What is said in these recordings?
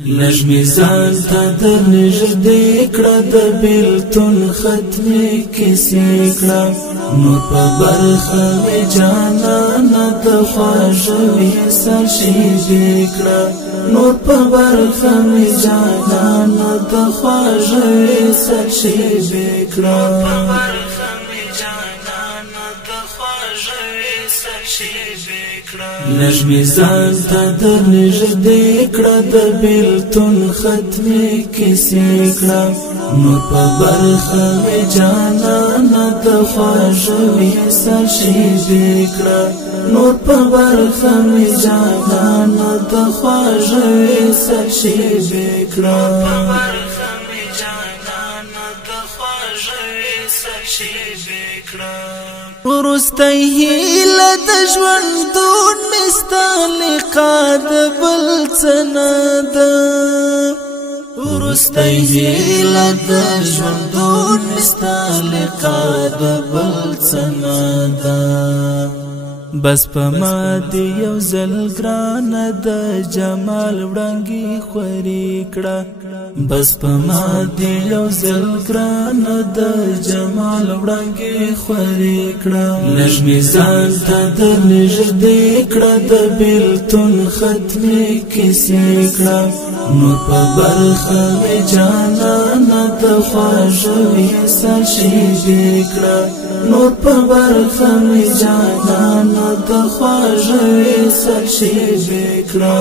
نجمی ځان ته در نږدې کړه د بیلتون ختمې کیسې کړه نور په برخه مې جانانه د خواږه سرشیدې کړه نور په برخه مې جانانه د خواږه سرشیدې کړه نجمی ځان ته در نږدې کړه د بیلتون ختمې کیسې کړه نور په برخه مې جانانه د خواږه سرشیدې کړه نور په برخه مې جانانه د خواږه سرشیدې کړه ورسته هیله د ژوندون مې ستا لقا د بل څه نه ده ورسته هیله د ژوندون مې ستا لقا د بل څه نه ده بس په ما دې یو ځل ګرانه د جمال وړانګې خورې کړه بس په ما دې یو ځل ګرانه د جمال وړانګې خورې کړه نجمې ځان ته در نږدې کړه د بیلتون ختمې کیسې کړه نور په برخه مې جانانه د خواږه سرشیدې کړه نور په برخه مې جانانه د خواږه سرشیدې کړه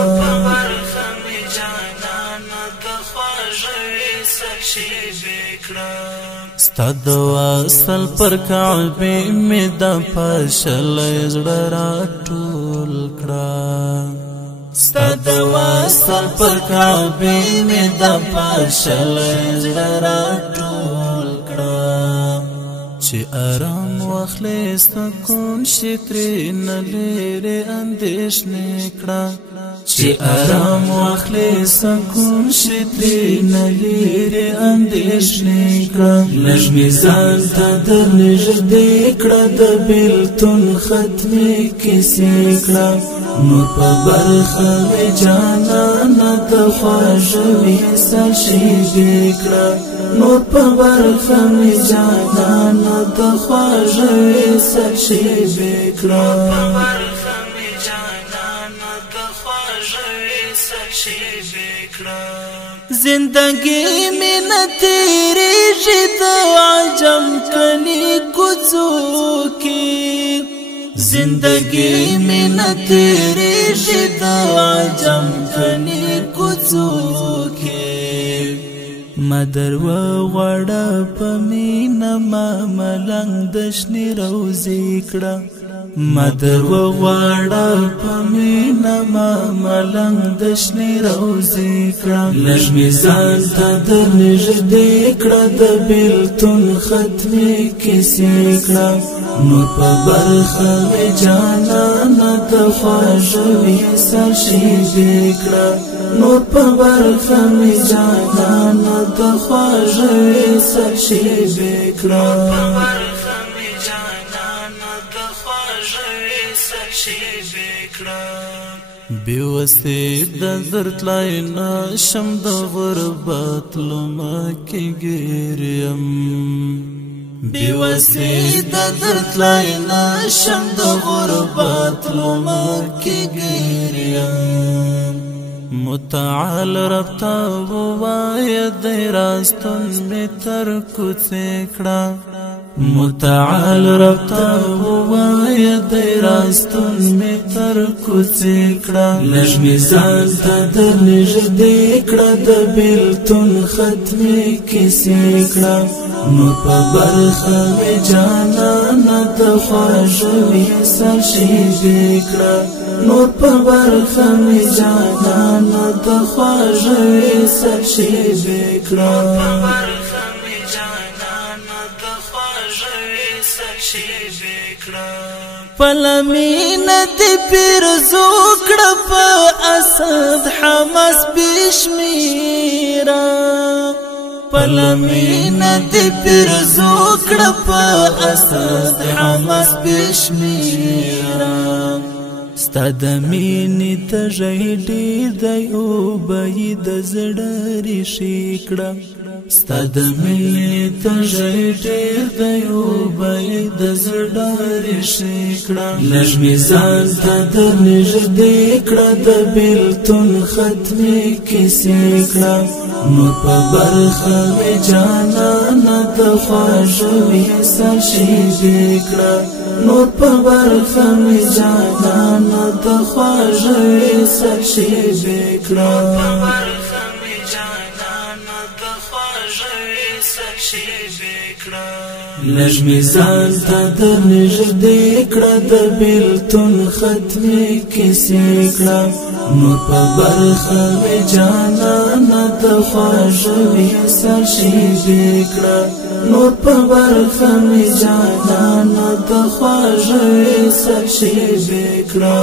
ستا د وصل پر کعبې مې د پاشلې زړه راټول کړه ستا د وصل پر کعبې مې د پاشلې زړه راټول کړه چې آرام واخلې سکون شي ترې نه لرې اندېښنې کړه چې آرام واخلې سکون شي ترې نه لرې اندېښنې کړه نجمې ځان ته در نږدې کړه د بیلتون ختمې کیسې کړه نور په برخه مې جانانه د خواږه سرشیدې کړه نور په برخه مې جانانه د خواږه سرشیدې کړه زندگی میں نہ تیری شد عجم کلی کوڅو کی زندگی میں نہ تیری شد عجم کلی کوڅو کی مدر و غړه پمینا ما ملنګ د شنی روزي کړه مدر و غړه پمینا ما ملنګ د شنی روزي کړه نجمې ځان ته در نږدې کړه د بیلتون ختمې کیسې کړه نور په برخه مې جانانه د خواږه سرشیدې کړه نور په برخه مې جانانه د خواږه سرشیدې کړه بیوستی د درد لای نشم د غربت لمکې ګریم بیوستی د درد لای نشم د غربت لمکې ګریم متعال رب تا ووایه د راستون مې تر کوڅې کړه متعال رب تا ووایه د راستون مې تر کوڅې کړه نجمې ځان ته در نږدې کړه د بیلتون ختمې کیسې کړه نور په برخه مې جانانه د خواږه سرشیدې کړه نور په برخه مې جانانه د خواږه سرشیدې کړه پلمین دی پیرزو کړه په اسد حماس بشمیرا پلمین دی پیرزو کړه په اسد حماس بشمیرا ستا د مینې تږی ډېر دی اوبه یې د زړه ریښې کړه ستا د مینې تږی ډېر دی اوبه یې د زړه ریښې کړه لږ مې ځان ته در نږدې کړه د بېلتون ختمې کیسې کړه نور په برخه مې جانانه د خواږه وصال شېبې کړه نور په برخه مې جانانه د خواږه وصال شېبې کړه لږ مې ځان ته در نږدې کړه د بېلتون ختمې کیسې کړه نور په برخه مې جانانه د خواږه وصال شېبې کړه نور په برخه مې جانانه د خواږه وصال شېبې کړه